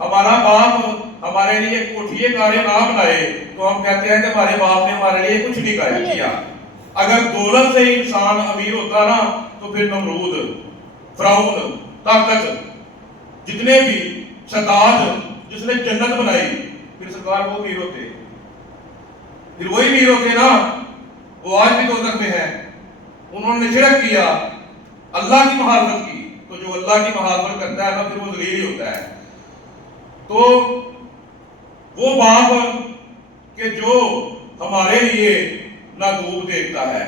ہمارا باپ ہمارے لیے کوٹھیے کارے نہ بنائے تو ہم کہتے ہیں کہ ہمارے باپ نے ہمارے لیے کچھ نہیں کیا. اگر دولت سے انسان امیر ہوتا نا تو پھر نمرود، فرعون، طاقت، جتنے بھی شداد جس نے جنت بنائی، پھر سرکار وہ امیر ہوتے، پھر وہی امیر ہوتے نا. وہ آج بھی دوزخ میں ہے. انہوں نے شرک کیا، اللہ کی مخالفت کی. تو جو اللہ کی مخالفت کرتا ہے نا پھر وہ ذلیل ہی ہوتا ہے. تو وہ باپ کہ جو ہمارے لیے نہ دھوپ دیکھتا ہے،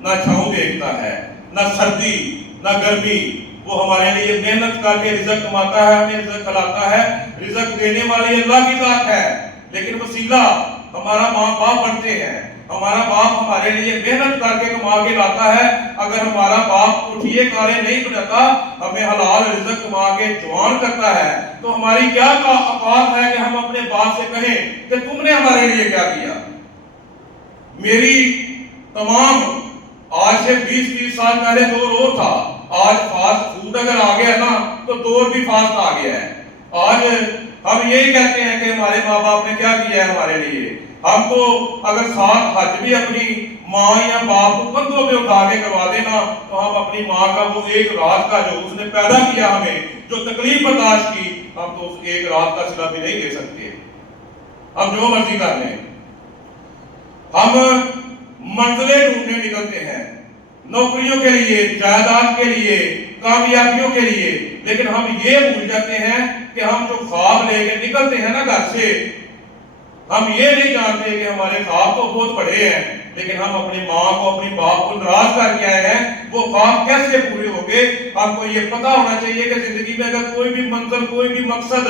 نہ چھاؤں دیکھتا ہے، نہ سردی نہ گرمی، وہ ہمارے لیے محنت کر کے رزق کماتا ہے، ہمیں رزق کھلاتا ہے. رزق دینے والی اللہ کی ذات ہے، لیکن وسیلہ ہمارا ماں باپ بنتے ہیں. ہمارا باپ ہمارے لیے محنت کر کے کما کے لاتا ہے. اگر ہمارا باپ کوٹھیے کارے نہیں بناتا، ہمیں حلال رزق کما کے جوان کرتا ہے، تو ہماری کیا اوقات ہے کہ ہم اپنے باپ سے کہیں کہ تم نے ہمارے لیے کیا کیا. میری تمام آج سے 20-30 سال پہلے دور اور تھا. آج فاسٹ فوڈ اگر آ گیا نا تو دور بھی فاسٹ آ گیا ہے. آج ہم یہی کہتے ہیں کہ ہمارے ماں باپ نے کیا کیا ہے ہمارے لیے. ہم تو اگر ساتھ حج بھی اپنی ماں یا باپ کو کندھوں پہ اٹھا کے کروا دینا تو ہم اپنی ماں کا وہ ایک رات کا جو اس نے پیدا کیا ہمیں، جو تکلیف برداشت کی، ہم تو اس ایک رات کا صلہ بھی نہیں دے سکتے. ہم جو مرضی کر لیں. ہم منزلیں ڈھونڈنے نکلتے ہیں، نوکریوں کے لیے، جائیداد کے لیے، کامیابیوں کے لیے، لیکن ہم یہ بھول جاتے ہیں کہ ہم جو خواب لے کے نکلتے ہیں نا گھر سے، ہم یہ نہیں جانتے کہ ہمارے خواب تو بہت بڑے ہیں، لیکن ہم اپنی ماں کو، اپنی باپ کو ناراض کر کے آئے ہیں. وہ خواب کیسے پورے ہوں گے؟ ہم کو یہ پتا ہونا چاہیے کہ زندگی میں اگر کوئی بھی منزل، کوئی بھی مقصد،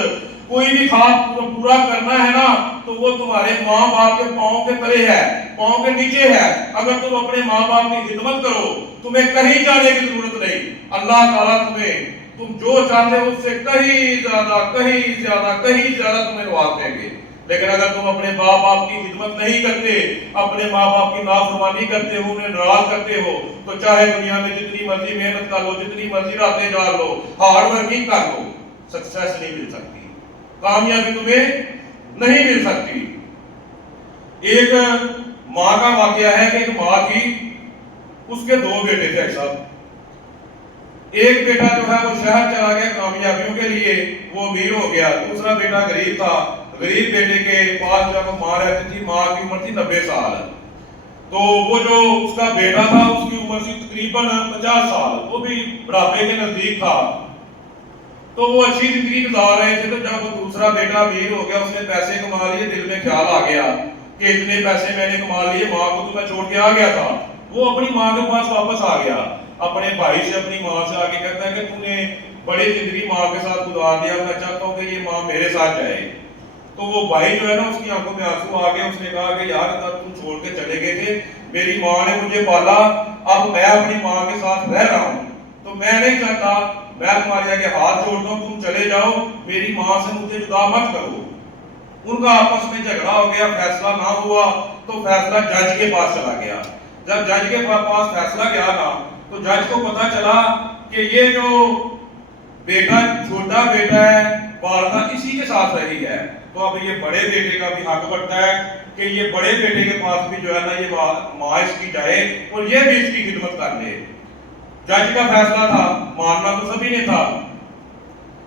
کوئی بھی خواب پورا کرنا ہے نا تو وہ تمہارے ماں باپ کے پاؤں کے تلے ہے، پاؤں کے نیچے ہے. اگر تم اپنے ماں باپ کی خدمت کرو، تمہیں کہیں جانے کی ضرورت نہیں. اللہ تعالیٰ تم جو چاہتے ہو اس سے کہیں زیادہ تمہیں نواز دیں گے. لیکن اگر تم اپنے ماں باپ کی خدمت نہیں کرتے، اپنے ماں باپ کی نافرمانی کرتے ہو، انہیں ناراض کرتے ہو، تو چاہے دنیا میں جتنی مرضی محنت کر لو، جتنی مرضی راتیں جاگ لو، ہارڈ ورکنگ کر لو، سکسیس نہیں مل سکتی، کامیابی تمہیں نہیں مل سکتی. ایک ماں کا واقعہ ہے کہ ایک ماں تھی، اس کے 2 بیٹے تھے. ایک بیٹا جو ہے وہ شہر چلا گیا کامیابیوں کے لیے، وہ امیر ہو گیا. دوسرا بیٹا غریب تھا. غریب بیٹے کے پاس جب ماں رہتی تھی، ماں کی عمر تھی 90 سال. تو وہ جو اس کا بیٹا تھا اس کی عمر تھی تقریباً 50 سال، وہ بھی بڑھاپے کے نزدیک تھا. تو وہ اچھی زندگی گزار رہے تھے. تو جب وہ دوسرا بیٹا امیر ہو گیا، اس نے پیسے کما لیے، دل میں خیال آ گیا کہ اتنے پیسے میں نے کما لیے، ماں کو تو میں چھوڑ کے آ گیا تھا. وہ اپنی ماں کے پاس واپس آ گیا، اپنے بھائی سے، اپنی ماں سے آ کے کہتا ہے کہ تم نے بڑی زندگی ماں کے ساتھ گزار دیا، میں چاہتا ہوں کہ یہ ماں میرے ساتھ جائے. تو وہ بھائی جو ہے نا، اس کی آنکھوں میں آنسو آ گئے. اس نے کہا کہ یار تم چھوڑ کے چلے گئے تھے، میری ماں نے مجھے پالا، اب میں اپنی ماں کے ساتھ رہ رہا ہوں، تو میں نہیں چاہتا، میں تمہارے آگے ہاتھ جوڑتا ہوں، تم چلے جاؤ، میری ماں سے مجھے جدا مت کرو. ان کا آپس میں جھگڑا ہو گیا، فیصلہ نہ ہوا تو فیصلہ جج کے پاس چلا گیا. جب جج کے پاس فیصلہ گیا نا تو جج کو پتا چلا کہ یہ جو بیٹا، چھوٹا بیٹا ہے، والدہ اسی کے ساتھ رہی ہے، تو اب یہ بڑے بیٹے کا بھی حق بنتا ہے کہ یہ بڑے بیٹے کے پاس بھی جو ہے نا یہ ماں اس کی جائے اور یہ بھی اس کی خدمت کر لے. جج کا فیصلہ تھا، ماننا تو سبھی نے تھا.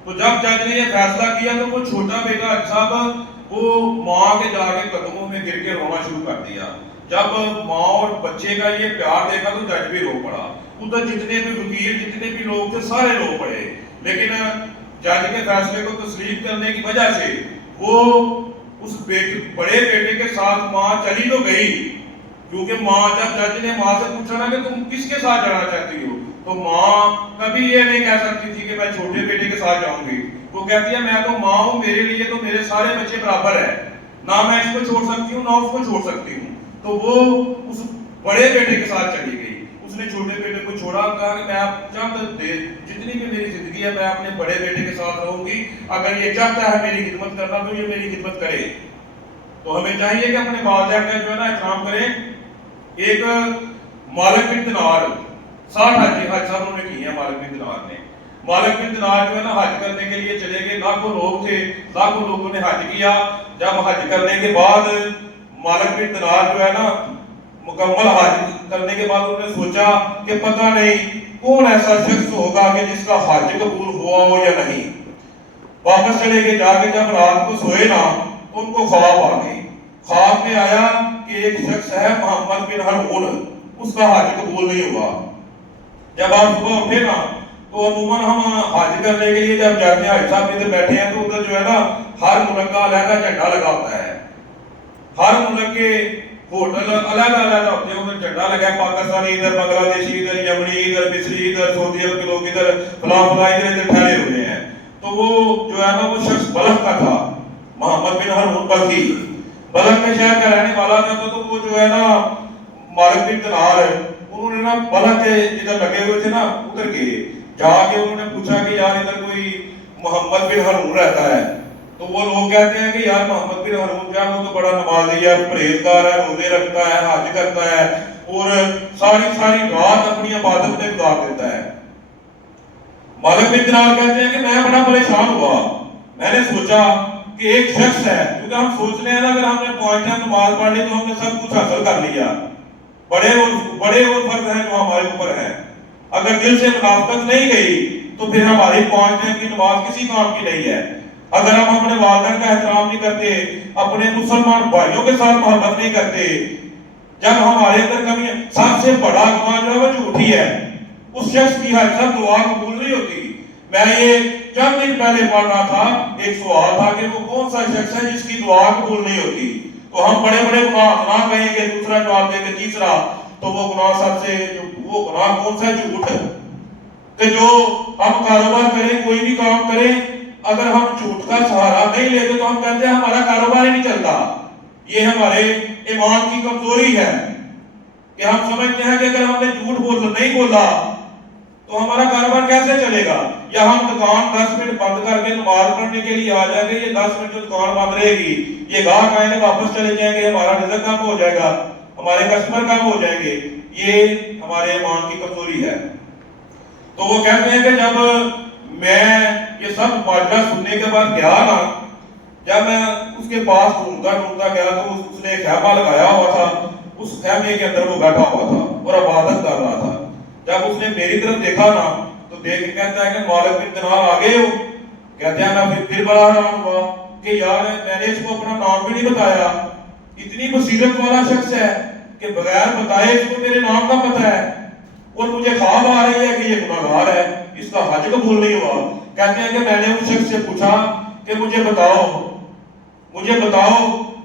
تو جب جج نے یہ فیصلہ کیا تو وہ چھوٹا بیٹا صاحب وہ ماں کے جا کے قدموں میں گر کے رونا شروع کر دیا. جب ماں اور بچے کا یہ پیار دیکھا تو جج بھی رو پڑا. ادھر جتنے بھی وکیل، جتنے بھی لوگ تھے، سارے رو پڑے. لیکن جج کے فیصلے کو تسلیم کرنے کی وجہ سے وہ اس بڑے بیٹے کے ساتھ ماں چلی تو گئی، کیونکہ ماں، جب جج نے ماں سے پوچھا نا کہ تم کس کے ساتھ جانا چاہتی ہو، تو ماں کبھی یہ نہیں کہہ سکتی تھی کہ میں چھوٹے بیٹے کے ساتھ جاؤں گی. وہ کہتی ہے میں تو ماں ہوں، میرے لیے تو میرے سارے بچے برابر ہیں، نہ میں اس کو چھوڑ سکتی ہوں نہ اس کو چھوڑ سکتی ہوں. تو وہ اس بڑے بیٹے کے ساتھ چلی گئی. اس نے چھوٹے بیٹے کو چھوڑا، کہا کہ میں اب چند جتنی بھی میری زندگی ہے میں اپنے بڑے بیٹے کے ساتھ رہوں گی، اگر یہ چاہتا ہے میری خدمت کرنا تو یہ میری خدمت کرے. تو ہمیں چاہیے کہ اپنے والدین کا جو ہے نا احترام کریں. ایک مالک بن دینار، 60 حج صاحبوں نے کی ہے. مالک بن دینار نے مالک بن دینار جو ہے نا حج کرنے کے لیے چلے گئے، لاکھوں لوگ تھے، لاکھوں لوگوں نے حج کیا۔ جب حج کرنے کے بعد مالک بن دینار جو ہے نا مکمل حج کرنے کے بعد انہوں نے سوچا کہ پتہ نہیں کون ایسا شخص ہوگا کہ جس کا حج قبول ہوا ہو یا نہیں۔ واپس چلے گئے، جا کے جب رات کو سوئے نا تو ان کو خواب آ گئی۔ خواب میں آیا کہ ایک شخص ہے محمد بن ہرمون، اس کا حج قبول نہیں ہوا۔ جب آپ صبح اٹھے نا تو عموماً ہم حج کرنے کے لیے جب جاتے ہیں، حج صاحب ادھر بیٹھے ہیں تو ادھر جو ہے نا ہر ملک کا علیحدہ جھنڈا لگا ہوتا ہے، ہر ملک کے ہوٹل علیحدہ علیحدہ ہوتے ہیں، ادھر جھنڈا لگا ہے، پاکستانی ادھر، بنگلہ دیشی ادھر، یمنی ادھر، مصری ادھر، سعودی عرب کے لوگ ادھر، فلاں فلاں ادھر ٹھہرے ہوئے ہیں۔ تو وہ جو ہے نا وہ شخص بلخ کا تھا، محمد بن ہرمون بلخی، بلخ کے شہر کا رہنے والا تھا۔ تو وہ جو ہے نا مالک بن دینار انہوں نے نا بلخ کے ادھر لگے ہوئے تھے نا ادھر کے جا کے انہوں نے پوچھا کہ یار ادھر کوئی محمد بن ہرمون رہتا ہے؟ تو وہ لوگ کہتے ہیں کہ یار محمد بن ہرمون جو ہے وہ تو بڑا نمازی ہے، پرہیزگار ہے، روزے رکھتا ہے، حج کرتا ہے اور ساری رات اپنی عبادت میں گزار دیتا ہے۔ مالک بن دینار کہتے ہیں کہ میں بڑا پریشان ہوا، میں نے سوچا کہ ایک شخص ہے، کیونکہ ہم سوچ رہے ہیں اگر ہم نے 5 ٹائم نماز پڑھ لی تو ہم نے سب کچھ حاصل کر لیا، بڑے اور فرض ہیں جو ہمارے اوپر ہیں۔ اگر دل سے منافقت نہیں گئی تو پھر ہماری 5 ٹائم کی نماز کسی کام کی نہیں ہے۔ اگر ہم اپنے والدین کا احترام نہیں کرتے، اپنے مسلمان بھائیوں کے ساتھ محبت نہیں کرتے، جب ہمارے اندر کمی ہے، سب سے بڑا گناہ جو ہے وہ جھوٹی ہے، اس شخص کی ہر سب دعا قبول نہیں ہوتی۔ میں یہ چند دن پہلے پڑھ رہا تھا، ایک سوال تھا کہ وہ کون سا شخص ہے جس کی دعا قبول نہیں ہوتی۔ تو ہم بڑے بڑے گناہ کہیں گے، دوسرا جواب دیں گے، تیسرا تو وہ گناہ سب سے وہ گناہ کون سا ہے؟ جھوٹ ہے۔ کہ جو ہم کاروبار کریں، کوئی بھی کام کریں، اگر ہم جھوٹ کا سہارا نہیں لیتے تو ہم کہتے ہیں ہمارا کاروبار ہی نہیں چلتا۔ یہ ہمارے ایمان کی کمزوری ہے کہ ہم سمجھتے ہیں کہ اگر ہم نے جھوٹ نہیں بولا تو ہمارا کاروبار کیسے چلے گا؟ یا ہم دکان 10 منٹ بند کر کے نماز پڑھنے کے لیے آ جائیں گے، یہ 10 منٹ جو دکان بند رہے گی، یہ گاہک آئیں گے واپس چلے جائیں گے، ہمارا رزق کم ہو جائے گا، ہمارے کسٹمر کم ہو جائیں گے۔ یہ ہمارے ایمان کی کمزوری ہے۔ تو وہ کہتے ہیں کہ جب میں یہ سب ماجرا سننے کے بعد گیا نا، جب میں اس کے پاس ڈھونڈتا گیا تو اس نے خیمہ لگایا ہوا تھا، اس خیمے کے اندر وہ بیٹھا ہوا تھا اور عبادت کر رہا تھا۔ جب اس نے میری طرف دیکھا نا تو دیکھ کے کہتا ہے کہ مالک بن دینار آ گئے ہو؟ کہتے ہیں میں پھر بڑا حیران ہوا کہ یار میں نے اس کو اپنا نام بھی نہیں بتایا، اتنی بصیرت والا شخص ہے کہ بغیر بتائے اس کو میرے نام کا پتہ ہے، اور مجھے خواب آ رہی ہے کہ یہ گناہگار ہے، اس کا حج قبول نہیں ہوا۔ کہتے ہیں کہ میں نے اس شخص سے پوچھا کہ مجھے بتاؤ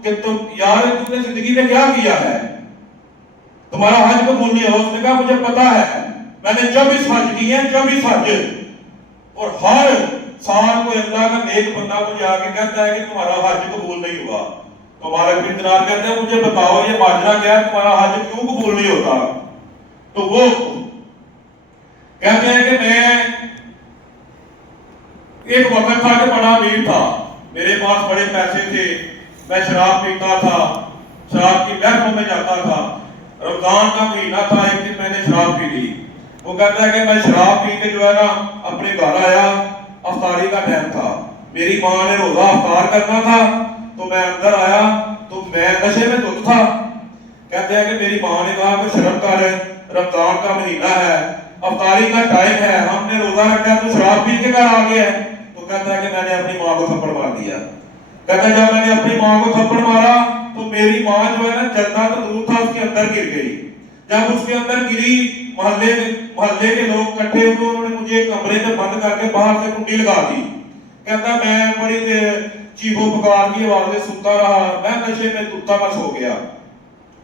کہ تم یار تم نے زندگی میں کیا کیا ہے، تمہارا حج قبول نہیں ہوا؟ اس نے کہا مجھے پتا ہے، میں نے 24 حج کیے ہیں، 24 حج، اور ہر سال کوئی اللہ کا نیک بندہ مجھے آ کے کہتا ہے کہ تمہارا حج قبول نہیں ہوا۔ تو مالک بن دینار کہتے ہیں مجھے بتاؤ یہ ماجرا کیا ہے، تمہارا حج کیوں قبول نہیں ہوتا؟ تو وہ کہتے ہیں کہ میں ایک وقت تھا کہ بڑا امیر تھا، میرے پاس بڑے پیسے تھے، میں شراب پیتا تھا، شراب کی محفلوں میں جاتا تھا، رمضان کا مہینہ تھا، ایک دن میں نے شراب پی لی۔ وہ کہتا ہے کہ میں شراب پی کے جو ہے نا اپنے گھر آیا، افطاری کا ٹائم تھا، میری ماں نے روزہ افطار کرنا تھا، تو میں اندر آیا تو میں نشے میں دھت تھا۔ کہتے ہیں کہ میری ماں نے کہا کہ شرم کر، رمضان کا مہینہ ہے، افطاری کا ٹائم ہے، ہم نے روزہ رکھا ہے، تو شراب پی کے گھر آ گیا ہے۔ تو کہتا ہے کہ میں نے اپنی ماں کو تھپڑ مار دیا۔ کہتا ہے جب میں نے اپنی ماں کو تھپڑ مارا تو میری ماں جو ہے نا جنت دور تھا اس کے اندر گر گئی۔ جب اس کے اندر گری، محلے کے لوگ اکٹھے ہوئے، انہوں نے مجھے کمرے میں بند کر کے باہر سے کنڈی لگا دی۔ کہتا میں بڑی دیر چیخو پکار کی آواز سے سنتا رہا، میں نشے میں دھتا میں سو گیا۔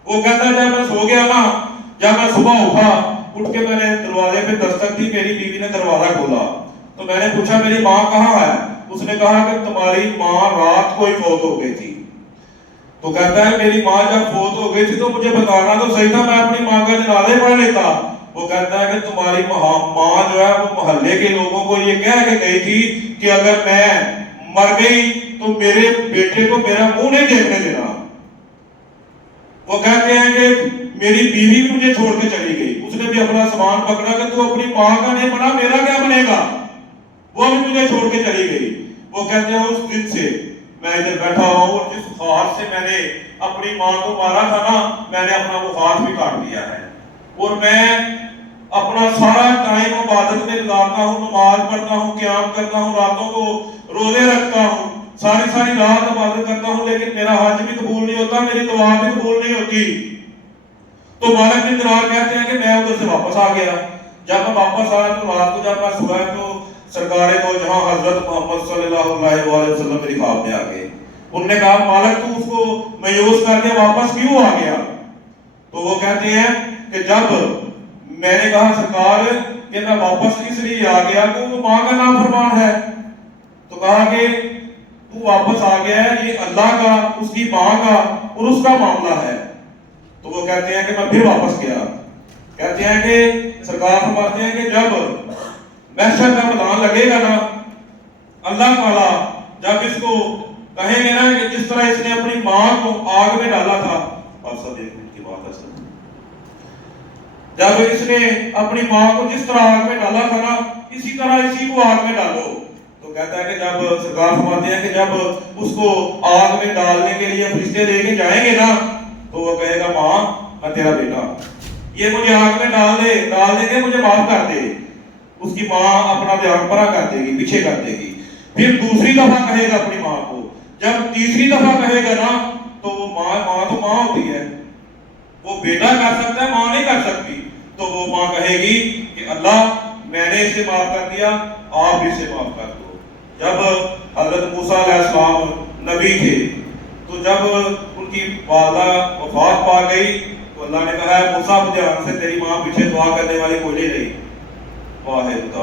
وہ کہتا ہے جب میں سو گیا نا، جب میں صبح اٹھا، اٹھ کے میں نے دروازے پہ دستک دی، میری بیوی نے دروازہ کھولا، تو میں نے پوچھا میری ماں کہاں ہے؟ اس نے کہا کہ تمہاری ماں رات کو ہی فوت ہو گئی تھی۔ تو کہتا ہے میری ماں جب فوت ہو گئی تھی تو مجھے بتانا تو صحیح تھا، میں اپنی ماں کا جنازہ پڑھ لیتا۔ وہ کہتا ہے کہ تمہاری ماں جو ہے وہ محلے کے لوگوں کو یہ کہہ کے گئی تھی کہ اگر میں مر گئی تو میرے بیٹے کو میرا منہ نہیں دیکھنے دینا۔ وہ کہتے ہیں کہ میری بیوی بھی مجھے چھوڑ کے چلی گئی، اس نے بھی اپنا سامان پکڑا کہ تو اپنی ماں کا نہیں بنا، میرا کیا بنے گا؟ وہ بھی مجھے چھوڑ کے چلی گئی. وہ کہتے ہیں اس دن سے میں ادھر بیٹھا ہوا ہوں اور جس ہاتھ سے میں نے اپنی ماں کو مارا تھا نا, میں نے اپنا وہ ہاتھ بھی کاٹ دیا ہے, اور میں اپنا سارا ٹائم عبادت میں گزارتا ہوں, نماز پڑھتا ہوں, قیام کرتا ہوں, راتوں کو روزے رکھتا ہوں, ساری رات عبادت کرتا ہوں, لیکن میرا حج بھی قبول نہیں ہوتا, میری دعا بھی قبول نہیں ہوتی. تو مالک بن دینار کہتے ہیں کہ میں ادھر سے واپس آ گیا. جب میں واپس آیا تو رات کو جب میں سویا تو سرکار دو جہاں حضرت محمد صلی اللہ علیہ وآلہ وسلم میری خواب میں آ گئے. انہوں نے کہا مالک تو اس کو مایوس کر کے واپس کیوں آ گیا؟ تو وہ کہتے ہیں کہ جب میں نے کہا سرکار کہ میں واپس اس لیے آ گیا کہ وہ ماں کا نافرمان ہے, تو کہا کہ تو واپس آ گیا ہے, یہ اللہ کا, اس کی ماں کا اور اس کا معاملہ ہے. تو وہ کہتے ہیں کہ میں پھر واپس گیا. کہتے ہیں کہ سرکار فرماتے ہیں کہ جب محشر کا میدان لگے گا نا, اللہ تعالیٰ جب اس کو کہیں گے نا کہ جس طرح اس نے اپنی ماں کو آگ میں ڈالا تھا, اور سب ایک منٹ کی بات ہے سر, جب اس نے اپنی ماں کو جس طرح آگ میں ڈالا تھا نا, اسی طرح اسی کو آگ میں ڈالو. تو کہتا ہے کہ جب سرکار فرماتے ہیں کہ جب اس کو آگ میں ڈالنے کے لیے فرشتے لے کے جائیں گے نا, تو وہ کہے گا ماں میں تیرا بیٹا, یہ مجھے آگ میں ڈال دے کے مجھے معاف کر دے. اس کی ماں اپنا دھیان پرا کر دے گی, پیچھے کر دے گی. پھر دوسری دفعہ کہے گا اپنی ماں کو, جب تیسری دفعہ کہے گا نا تو وہ ماں تو ماں ہوتی ہے, وہ بیٹا کر سکتا ہے, ماں نہیں کر سکتی. تو وہ ماں کہے گی کہ اللہ میں نے اسے معاف کر دیا, آپ بھی اسے معاف کر دو. جب حضرت موسیٰ علیہ السلام نبی تھے تو جب ان کی والدہ وفات پا گئی تو اللہ نے کہا ہے موسیٰ دھیان سے, تیری ماں پیچھے دعا کرنے والی کوئی نہیں رہی. واحد